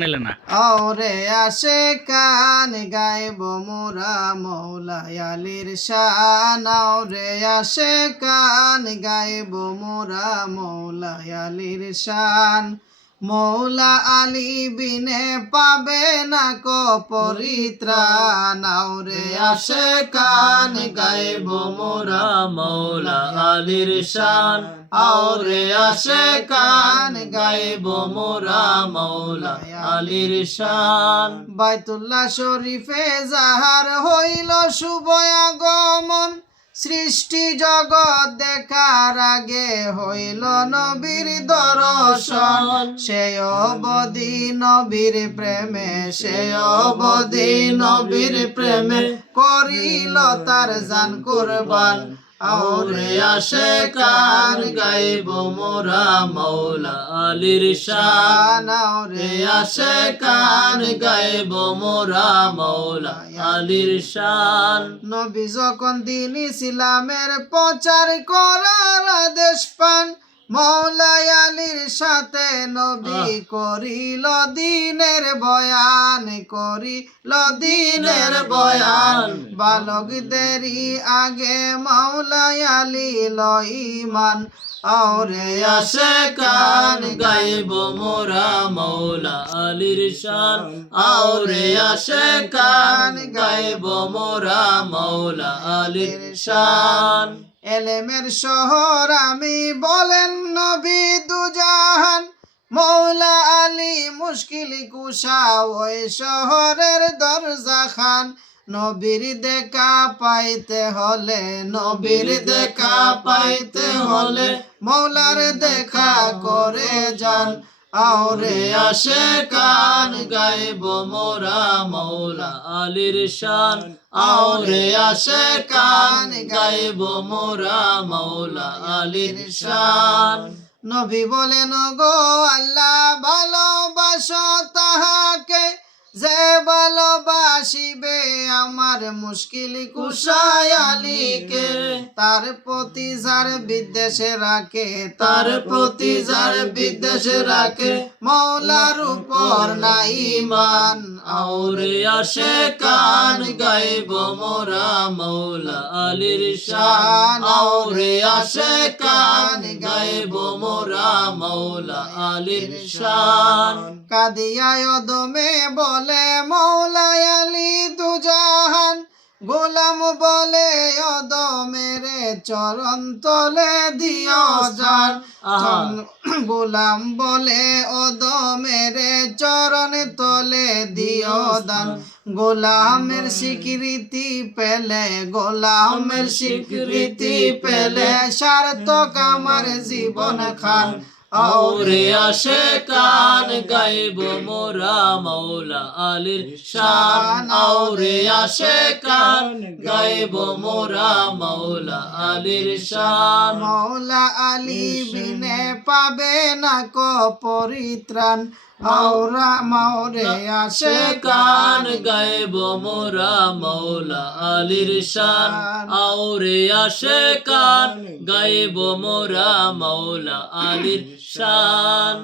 নিলে না ওরে আসে কান গাইব মোরা মৌলা আলীর শান ওরে আসে কান গাইব মোরা মৌলা আলীর শান মৌলা আলী বিনে পাবে না কো পরিত্রাণ ওরে আসে কান গাইব মোরা মৌলা আলীর শান ওরে আসে কান গাইব মোরা মৌলা আলীর শান বাইতুল্লাহ শরীফে যাহার হইল শুভ আগমন সৃষ্টি জগৎ দেখার আগে হইল নবীর দর্শন সে অবধি নবীর প্রেমে সে অবধি নবীর প্রেমে করিল তার জান কুরবান ওরে আসে কান গাইব মোরা মৌলা আলীর শান ওরে আসে কান গাইব মোরা মৌলা আলীর শান নবী যখন দিন ইসলামের প্রচার করার আদেশ পান মৌলা আলীর সাথে নবী করিল দিনের বয়ান করিল দিনের বয়ান বালকদেরই আগে মৌলা আলী লইমান ওরে আসে কান গাইব মোরা মৌলা আলীর শান ওরে আসে কান গাইব মোরা মৌলা আলীর শান এলেমের শহর আমি বলেন নবী দুজাহান মৌলা আলী মুশকিল কুশা ওই শহরের দরজা খান নবীর দেখা পাইতে হলে নবীর দেখা পাইতে হলে মৌলার দেখা করে যান ওরে আসে কান গাইব মোরা মৌলা আলীর শান ওরে আসে কান গাইব মোরা মৌলা আলীর শান নবী বলেন গো আল্লাহ ভালোবাসো তাহাকে যে ভালোবাসিবে আমার মুশকিল কুশায় আলীকে তার প্রতি যার বিদ্বেষে রাখে তার প্রতি যার বিদ্বেষে রাখে মৌলার উপর নাই ঈমান ওরে আসে কান গাইব মোরা মৌলা আলীর শান ওরে আসে কান গাইব মোরা মৌলা আলীর শান কাদিয়ায় দমে বলে মৌলা আলী দুজাহান গোলাম বলে অদমেরে চরণ তলে দিও জান গোলাম বলে অদমেরে চরণ তলে দিও দান গোলামের স্বীকৃতি পেলে গোলামের স্বীকৃতি পেলে সার্থক আমার জীবন খান ওরে আসে কান গাইব মোরা মৌলা আলীর শান ওরে আসে কান গাইব মোরা মৌলা আলীর শান মৌলা আলী বিনে পাবে না কো পরিত্রাণ ওরা মৌরে আসে কান গাইব মোরা মৌলা আলীর শান ওরে আসে কান গাইব মোরা মৌলা আলীর শান।